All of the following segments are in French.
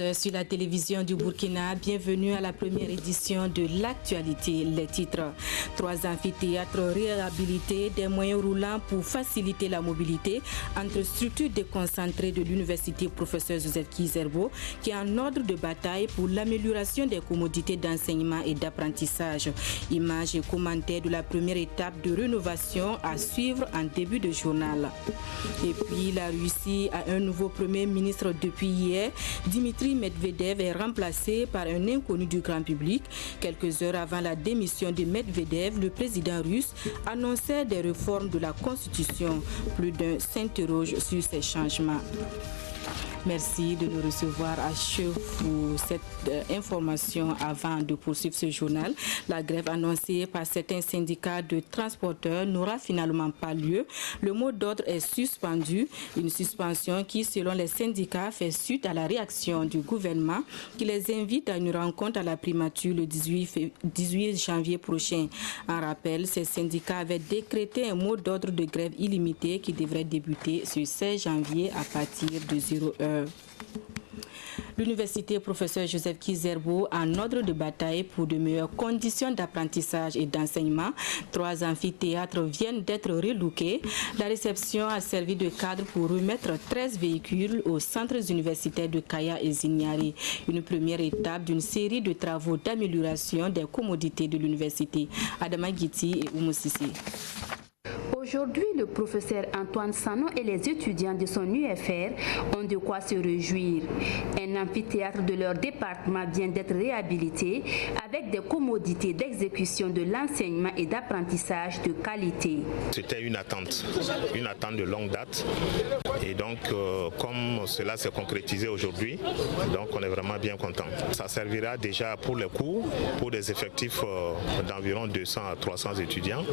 13h sur la télévision du Burkina. Bienvenue à la première édition de l'actualité. Les titres: 3 amphithéâtres réhabilités, des moyens roulants pour faciliter la mobilité entre structures déconcentrées de l'université professeur Joseph Kizerbo, qui est en ordre de bataille pour l'amélioration des commodités d'enseignement et d'apprentissage. Images et commentaires de la première étape de rénovation à suivre en début de journal. Et puis la Russie a un nouveau premier ministre depuis hier. Dmitri Medvedev est remplacé par un inconnu du grand public. Quelques heures avant la démission de Medvedev, le président russe annonçait des réformes de la Constitution. Plus d'un s'interroge sur ces changements. Merci de nous recevoir à chaud pour cette information avant de poursuivre ce journal. La grève annoncée par certains syndicats de transporteurs n'aura finalement pas lieu. Le mot d'ordre est suspendu. Une suspension qui, selon les syndicats, fait suite à la réaction du gouvernement qui les invite à une rencontre à la primature le 18 janvier prochain. En rappel, ces syndicats avaient décrété un mot d'ordre de grève illimité qui devrait débuter ce 16 janvier à partir de 0h. L'université professeur Joseph Kizerbo en ordre de bataille pour de meilleures conditions d'apprentissage et d'enseignement. 3 amphithéâtres viennent d'être relookés. La réception a servi de cadre pour remettre 13 véhicules aux centres universitaires de Kaya et Zignari. Une première étape d'une série de travaux d'amélioration des commodités de l'université. Adama Guiti et Oumou Sissi. Aujourd'hui, le professeur Antoine Sanon et les étudiants de son UFR ont de quoi se réjouir. Un amphithéâtre de leur département vient d'être réhabilité avec des commodités d'exécution de l'enseignement et d'apprentissage de qualité. C'était une attente de longue date. Et donc, comme cela s'est concrétisé aujourd'hui, donc on est vraiment bien content. Ça servira déjà pour les cours, pour des effectifs d'environ 200 à 300 étudiants.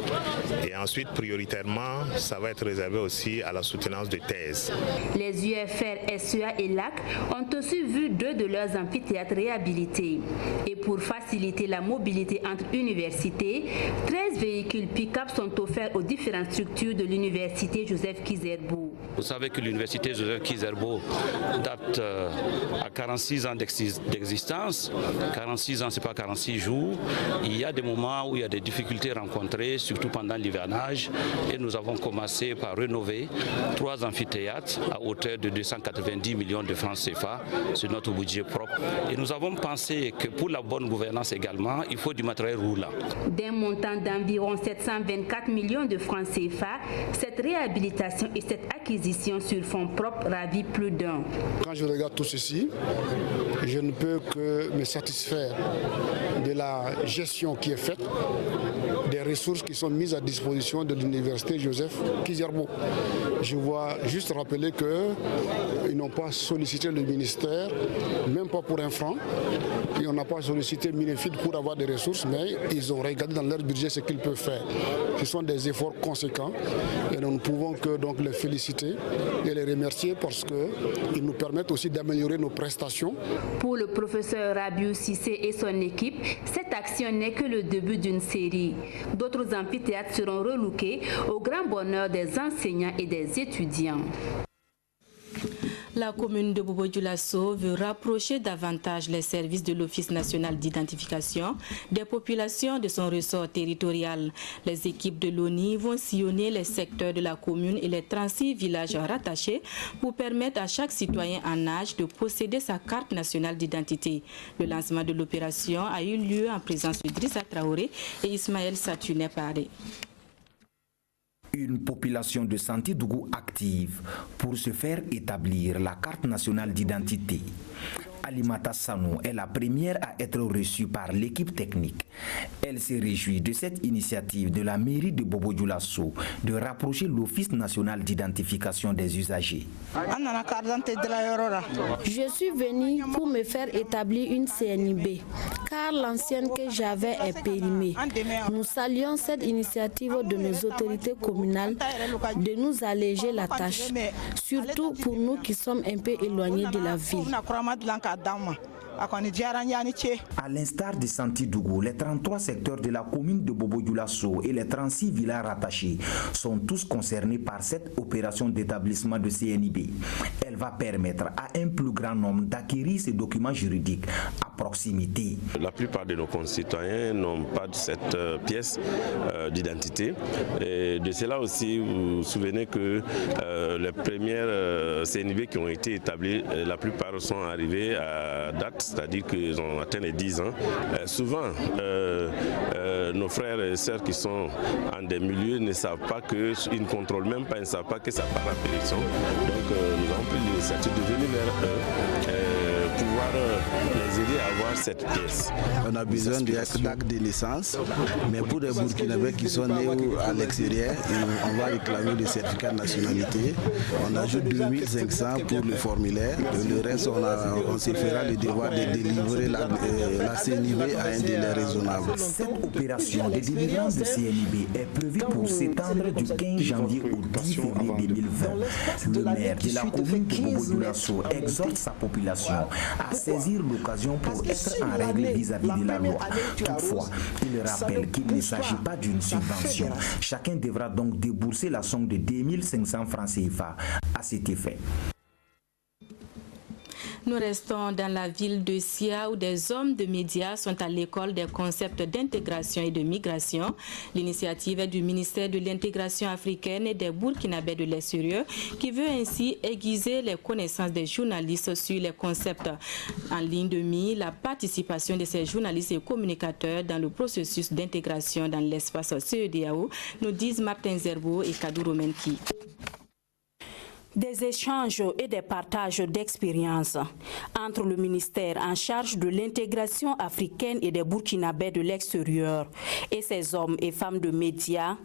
Et ensuite, prioritairement, ça va être réservé aussi à la soutenance de thèses. Les UFR, SEA et LAC ont aussi vu 2 de leurs amphithéâtres réhabilités. Et pour faciliter la mobilité entre universités, 13 véhicules pick-up sont offerts aux différentes structures de l'université Joseph Kizerbo. Vous savez que l'université Joseph Kizerbo date à 46 ans d'existence. 46 ans, ce n'est pas 46 jours. Il y a des moments où il y a des difficultés rencontrées, surtout pendant l'hivernage. Et nous avons commencé par rénover 3 amphithéâtres à hauteur de 290 millions de francs CFA sur notre budget propre. Et nous avons pensé que pour la bonne gouvernance également, il faut du matériel roulant. D'un montant d'environ 724 millions de francs CFA, cette réhabilitation et cette acquisition sur fonds propres ravit plus d'un. Quand je regarde tout ceci, je ne peux que me satisfaire de la gestion qui est faite, des ressources qui sont mises à disposition de l'université Joseph Kizerbo. Je vois juste rappeler qu'ils n'ont pas sollicité le ministère, même pas pour un franc. Et on n'a pas sollicité Minefid pour avoir des ressources, mais ils ont regardé dans leur budget ce qu'ils peuvent faire. Ce sont des efforts conséquents et nous ne pouvons que donc les féliciter et les remercier parce qu'ils nous permettent aussi d'améliorer nos prestations. Pour le professeur Rabiou Sissé et son équipe, cette action n'est que le début d'une série. D'autres amphithéâtres seront relookés au grand bonheur des enseignants et des étudiants. La commune de Bobo-Dioulasso veut rapprocher davantage les services de l'Office national d'identification des populations de son ressort territorial. Les équipes de l'ONI vont sillonner les secteurs de la commune et les 36 villages rattachés pour permettre à chaque citoyen en âge de posséder sa carte nationale d'identité. Le lancement de l'opération a eu lieu en présence de Drissa Traoré et Ismaël Satouné Paré. Une population de Santidougou active pour se faire établir la carte nationale d'identité. Alimata Sanou est la première à être reçue par l'équipe technique. Elle se réjouit de cette initiative de la mairie de Bobo-Dioulasso de rapprocher l'Office national d'identification des usagers. Je suis venue pour me faire établir une CNIB, car l'ancienne que j'avais est périmée. Nous saluons cette initiative de nos autorités communales de nous alléger la tâche, surtout pour nous qui sommes un peu éloignés de la ville. À l'instar de Santidougou, les 33 secteurs de la commune de Bobo-Dioulasso et les 36 villages rattachés sont tous concernés par cette opération d'établissement de CNIB. Elle va permettre à un plus grand nombre d'acquérir ces documents juridiques à proximité. La plupart de nos concitoyens n'ont pas cette pièce d'identité. Et de cela aussi, vous vous souvenez que les premières CNIB qui ont été établies, la plupart sont arrivées à date, c'est-à-dire qu'ils ont atteint les 10 ans. Souvent, nos frères et sœurs qui sont en des milieux ne savent pas ils ne contrôlent même pas, ils ne savent pas que ça part en pétition. Donc nous avons pris l'initiative de venir vers eux, pouvoir les aider à avoir cette pièce. On a besoin d'actes de naissance, mais pour les Burkinabés qui sont nés à l'extérieur, on va réclamer le certificat de nationalité. On ajoute 2500 pour le formulaire. Et le reste, on se fera le devoir de délivrer la CNIB à un délai raisonnable. Cette opération de délivrance de CNIB est prévue pour s'étendre du 15 janvier au 10 février 2020. Le maire de la commune de Bobo-Dioulasso exhorte sa population à saisir l'occasion pour être en règle vis-à-vis de la loi. Toutefois, il rappelle qu'il ne s'agit pas d'une subvention. Chacun devra donc débourser la somme de 2500 francs CFA à cet effet. Nous restons dans la ville de Sia où des hommes de médias sont à l'école des concepts d'intégration et de migration. L'initiative est du ministère de l'intégration africaine et des Burkinabés de l'extérieur qui veut ainsi aiguiser les connaissances des journalistes sur les concepts en ligne de mire, la participation de ces journalistes et communicateurs dans le processus d'intégration dans l'espace CEDEAO, nous disent Martin Zerbo et Kaduro Menki. Des échanges et des partages d'expériences entre le ministère en charge de l'intégration africaine et des Burkinabés de l'extérieur et ces hommes et femmes de médias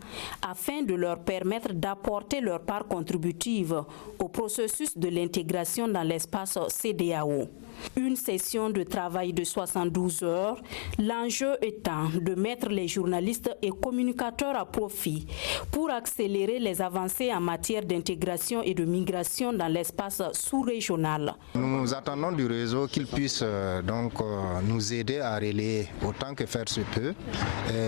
afin de leur permettre d'apporter leur part contributive au processus de l'intégration dans l'espace CEDEAO. Une session de travail de 72 heures, l'enjeu étant de mettre les journalistes et communicateurs à profit pour accélérer les avancées en matière d'intégration et de migration dans l'espace sous-régional. Nous attendons du réseau qu'il puisse nous aider à relayer autant que faire se peut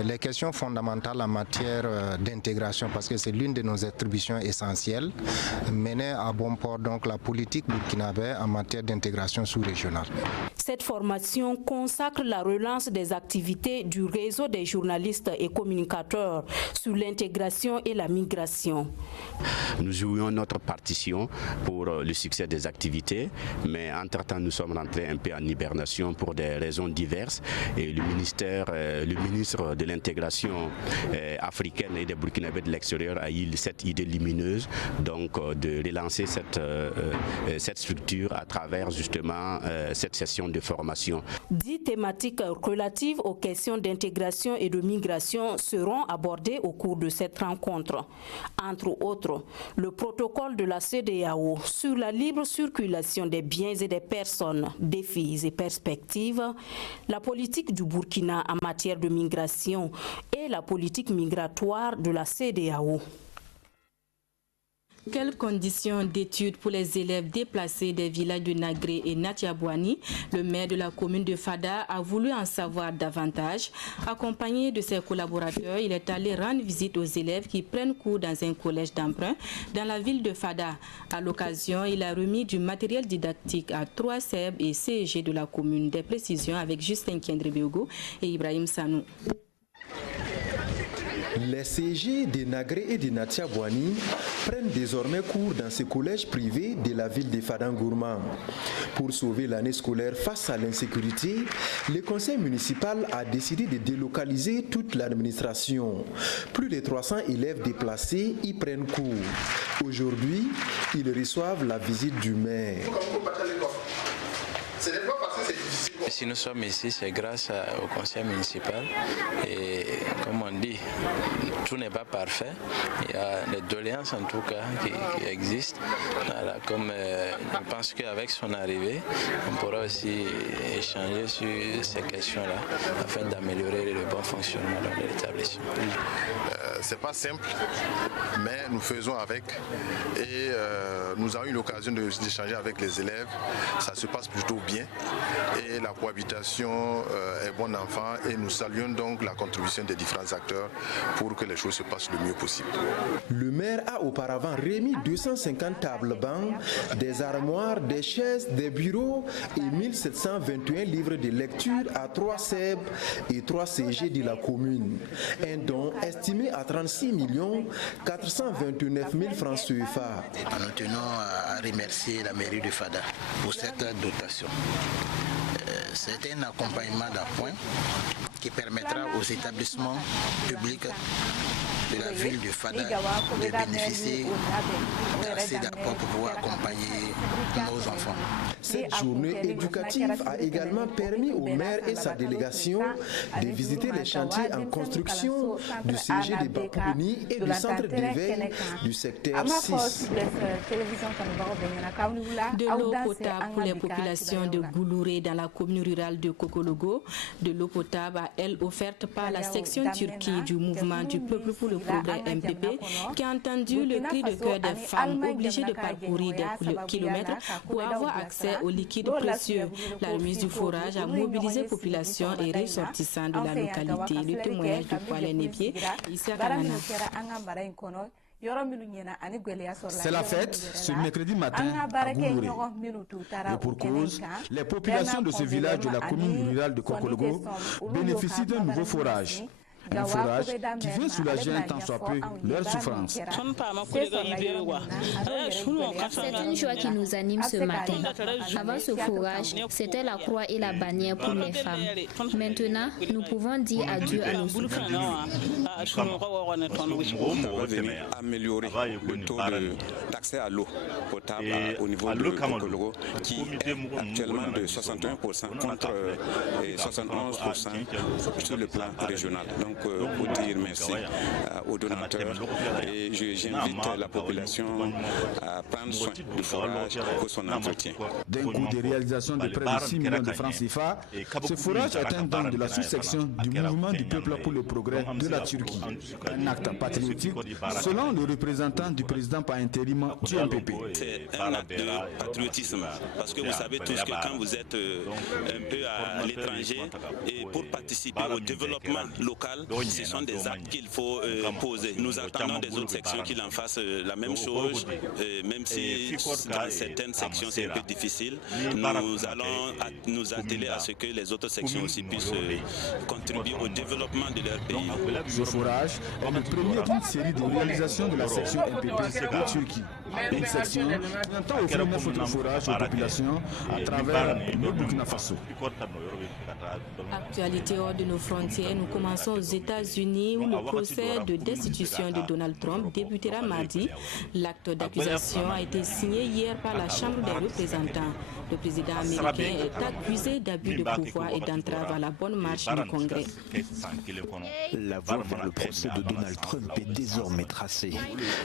les questions fondamentales en matière d'intégration parce que c'est l'une de nos attributions essentielles, mener à bon port donc la politique burkinabé en matière d'intégration sous-régionale. Cette formation consacre la relance des activités du réseau des journalistes et communicateurs sur l'intégration et la migration. Nous jouions notre partition pour le succès des activités, mais entre-temps nous sommes rentrés un peu en hibernation pour des raisons diverses et le ministre de l'intégration africaine et des Burkinabés de l'extérieur a eu cette idée lumineuse donc de relancer cette structure à travers justement cette session de formation. 10 thématiques relatives aux questions d'intégration et de migration seront abordées au cours de cette rencontre. Entre autres, le protocole de la CEDEAO sur la libre circulation des biens et des personnes, défis et perspectives, la politique du Burkina en matière de migration et la politique migratoire de la CEDEAO. Quelles conditions d'études pour les élèves déplacés des villages de Nagré et Natiabouani? Le maire de la commune de Fada a voulu en savoir davantage. Accompagné de ses collaborateurs, il est allé rendre visite aux élèves qui prennent cours dans un collège d'emprunt dans la ville de Fada. À l'occasion, il a remis du matériel didactique à 3 CEB et CEG de la commune. Des précisions avec Justin Kendrébiogo et Ibrahim Sanou. Les CG de Nagré et de Natiabouani prennent désormais cours dans ce collège privé de la ville de Fadangourma. Pour sauver l'année scolaire face à l'insécurité, le conseil municipal a décidé de délocaliser toute l'administration. Plus de 300 élèves déplacés y prennent cours. Aujourd'hui, ils reçoivent la visite du maire. Si nous sommes ici, c'est grâce au conseil municipal et comme on dit, tout n'est pas parfait. Il y a des doléances en tout cas qui existent. Voilà, comme je pense qu'avec son arrivée, on pourra aussi échanger sur ces questions-là afin d'améliorer le bon fonctionnement de l'établissement. c'est pas simple, mais nous faisons avec et nous avons eu l'occasion d'échanger avec les élèves. Ça se passe plutôt bien et la cohabitation est bon enfant et nous saluons donc la contribution des différents acteurs pour que les choses se passent le mieux possible. Le maire a auparavant remis 250 tables-bancs, des armoires, des chaises, des bureaux et 1721 livres de lecture à 3 CEB et 3 CG de la commune. Un don estimé à 36 429 000 francs CFA. Nous tenons à remercier la mairie de Fada pour cette dotation. C'est un accompagnement d'appoint qui permettra aux établissements publics de la ville de Fada de bénéficier d'assez d'apport pour pouvoir accompagner nos enfants. Cette journée éducative a également permis au maire et sa délégation de visiter les chantiers en construction du CG de Bakouni et du centre d'éveil du secteur 6. De l'eau potable pour les populations de Goulouré dans la commune rurale de Kokologo, de l'eau potable à elle offerte par la section Turquie du mouvement du peuple pour le progrès MPP qui a entendu le cri de cœur des femmes obligées de parcourir des kilomètres pour avoir accès aux liquides précieux. La remise du forage a mobilisé population et ressortissants de la localité. Le témoignage de Kwale Nebié, Issa Kanana. C'est la fête ce mercredi matin à Goulouré. Et pour cause, les populations de ce village de la commune rurale de Kokologo bénéficient d'un nouveau forage. Un forage qui vient soulager un tant soit peu leur souffrance. C'est une joie qui nous anime ce matin. Avant ce forage, c'était la croix et la bannière pour les femmes. Maintenant, nous pouvons dire adieu à nos souffrances. Améliorer le taux d'accès à l'eau potable au niveau de Kokologo qui est actuellement de 61% contre 71% sur le plan régional. Donc, pour dire merci aux donateurs et j'invite la population à prendre soin du forage pour son entretien. D'un coût de réalisation de près de 6 millions de francs CFA, ce forage est un don de la sous-section du mouvement du peuple pour le progrès de la Turquie. Un acte patriotique selon le représentant du président par intérim du MPP. C'est un acte de patriotisme parce que vous savez tous que quand vous êtes un peu à l'étranger et pour participer au développement local, ce sont des actes qu'il faut poser. Nous attendons des autres sections qu'ils en fassent la même chose, même si dans certaines sections c'est un peu difficile. Nous allons nous atteler à ce que les autres sections aussi puissent contribuer au développement de leur pays. Ce forage est le premier d'une série de réalisations de la section MPP de Turquie. Une section qui entend offrir 9 autres forages aux populations à travers le Burkina Faso. Actualité hors de nos frontières, nous commençons aux États-Unis où le procès de destitution de Donald Trump débutera mardi. L'acte d'accusation a été signé hier par la Chambre des représentants. Le président américain est accusé d'abus de pouvoir et d'entrave à la bonne marche du Congrès. La voie vers le procès de Donald Trump est désormais tracée.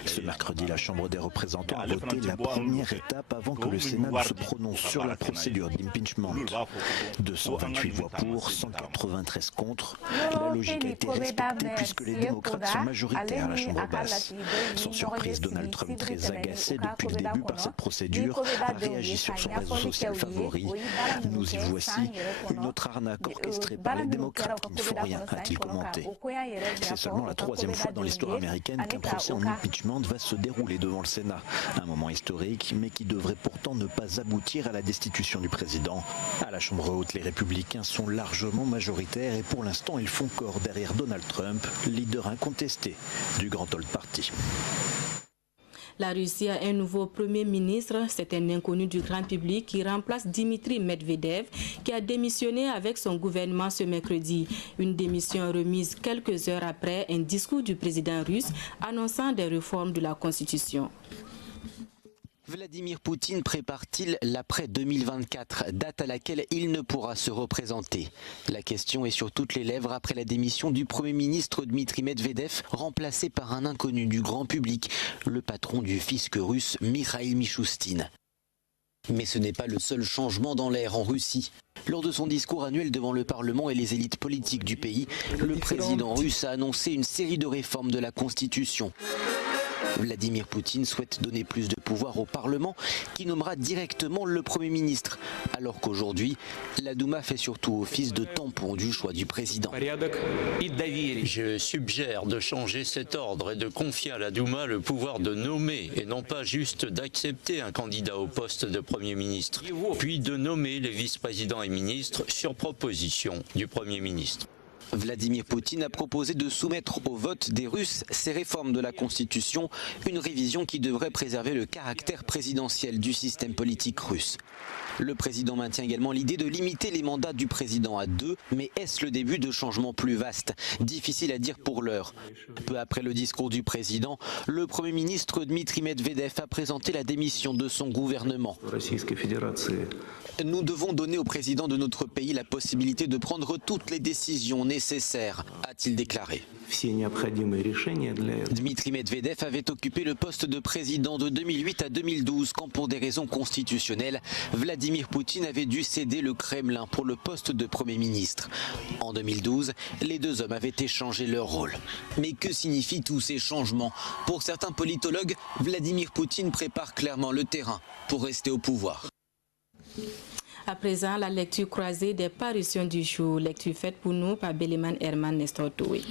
Ce mercredi, la Chambre des représentants a voté la première étape avant que le Sénat ne se prononce sur la procédure d'impeachment. 228 voix pour, 193 contre. La logique a été respectée puisque les démocrates sont majoritaires à la Chambre basse. Sans surprise, Donald Trump, très agacé depuis le début par cette procédure, a réagi sur son réseau social favori. Nous y voici, une autre arnaque orchestrée par les démocrates qui ne font rien, a-t-il commenté. C'est seulement la 3e fois dans l'histoire américaine qu'un procès en impeachment va se dérouler devant le Sénat. Un moment historique, mais qui devrait pourtant ne pas aboutir à la destitution du président. À la Chambre haute, les républicains sont largement majoritaires et pour l'instant, ils font corps derrière Donald Trump, leader incontesté du Grand Old Party. La Russie a un nouveau Premier ministre, c'est un inconnu du grand public qui remplace Dmitry Medvedev, qui a démissionné avec son gouvernement ce mercredi. Une démission remise quelques heures après un discours du président russe annonçant des réformes de la Constitution. Vladimir Poutine prépare-t-il l'après 2024, date à laquelle il ne pourra se représenter? La question est sur toutes les lèvres après la démission du Premier ministre Dmitry Medvedev, remplacé par un inconnu du grand public, le patron du fisc russe Mikhail Mishustin. Mais ce n'est pas le seul changement dans l'air en Russie. Lors de son discours annuel devant le Parlement et les élites politiques du pays, le président russe a annoncé une série de réformes de la Constitution. Vladimir Poutine souhaite donner plus de pouvoir au Parlement qui nommera directement le Premier ministre, alors qu'aujourd'hui, la Douma fait surtout office de tampon du choix du président. Je suggère de changer cet ordre et de confier à la Douma le pouvoir de nommer et non pas juste d'accepter un candidat au poste de Premier ministre, puis de nommer les vice-présidents et ministres sur proposition du Premier ministre. Vladimir Poutine a proposé de soumettre au vote des Russes ces réformes de la Constitution, une révision qui devrait préserver le caractère présidentiel du système politique russe. Le président maintient également l'idée de limiter les mandats du président à 2, mais est-ce le début de changements plus vastes? Difficile à dire pour l'heure. Peu après le discours du président, le Premier ministre Dmitri Medvedev a présenté la démission de son gouvernement. Nous devons donner au président de notre pays la possibilité de prendre toutes les décisions nécessaires, a-t-il déclaré. Dmitri Medvedev avait occupé le poste de président de 2008 à 2012 quand, pour des raisons constitutionnelles, Vladimir Poutine avait dû céder le Kremlin pour le poste de Premier ministre. En 2012, les deux hommes avaient échangé leur rôle. Mais que signifient tous ces changements? Pour certains politologues, Vladimir Poutine prépare clairement le terrain pour rester au pouvoir. À présent, la lecture croisée des parutions du jour. Lecture faite pour nous par Béléman Herman Nestor Toué.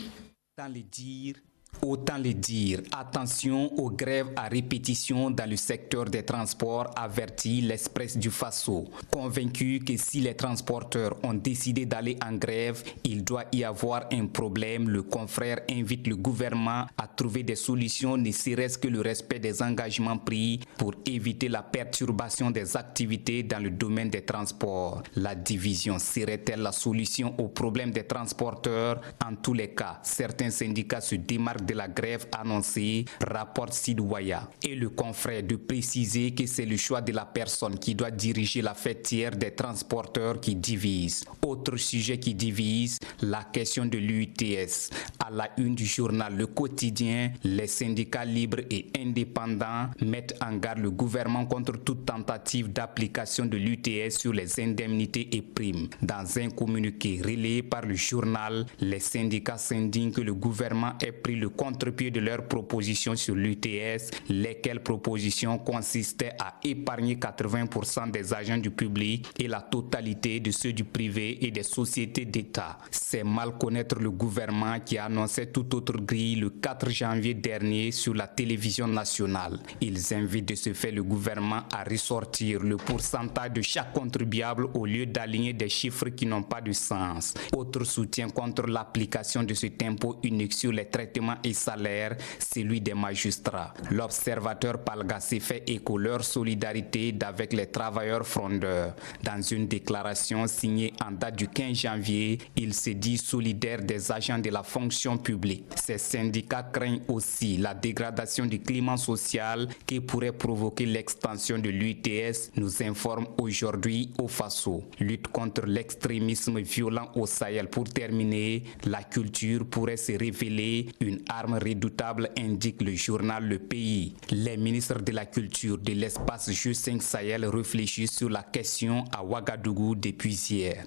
Autant le dire, attention aux grèves à répétition dans le secteur des transports, avertit l'Express du Faso. Convaincu que si les transporteurs ont décidé d'aller en grève, il doit y avoir un problème, le confrère invite le gouvernement à trouver des solutions, ne serait-ce que le respect des engagements pris pour éviter la perturbation des activités dans le domaine des transports. La division serait-elle la solution au problème des transporteurs? En tous les cas, certains syndicats se démarquent de la grève annoncée, rapporte Sidouaya. Et le confrère de préciser que c'est le choix de la personne qui doit diriger la fêtière des transporteurs qui divise. Autre sujet qui divise, la question de l'UTS. À la une du journal Le Quotidien, les syndicats libres et indépendants mettent en garde le gouvernement contre toute tentative d'application de l'UTS sur les indemnités et primes. Dans un communiqué relayé par le journal, les syndicats s'indignent que le gouvernement ait pris le contre-pied de leurs propositions sur l'UTS, lesquelles propositions consistaient à épargner 80% des agents du public et la totalité de ceux du privé et des sociétés d'État. C'est mal connaître le gouvernement qui annonçait toute autre grille le 4 janvier dernier sur la télévision nationale. Ils invitent de ce fait le gouvernement à ressortir le pourcentage de chaque contribuable au lieu d'aligner des chiffres qui n'ont pas de sens. Autre soutien contre l'application de cet impôt unique sur les traitements et salaires, celui des magistrats. L'observateur Palgassé fait écho leur solidarité avec les travailleurs frondeurs. Dans une déclaration signée en date du 15 janvier, il se dit solidaire des agents de la fonction publique. Ces syndicats craignent aussi la dégradation du climat social qui pourrait provoquer l'extension de l'UTS, nous informe aujourd'hui au Faso. Lutte contre l'extrémisme violent au Sahel. Pour terminer, la culture pourrait se révéler une arme redoutable, indique le journal Le Pays. Les ministres de la Culture de l'espace G5 Sahel réfléchissent sur la question à Ouagadougou depuis hier.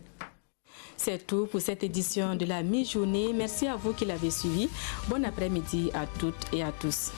C'est tout pour cette édition de la mi-journée. Merci à vous qui l'avez suivi. Bon après-midi à toutes et à tous.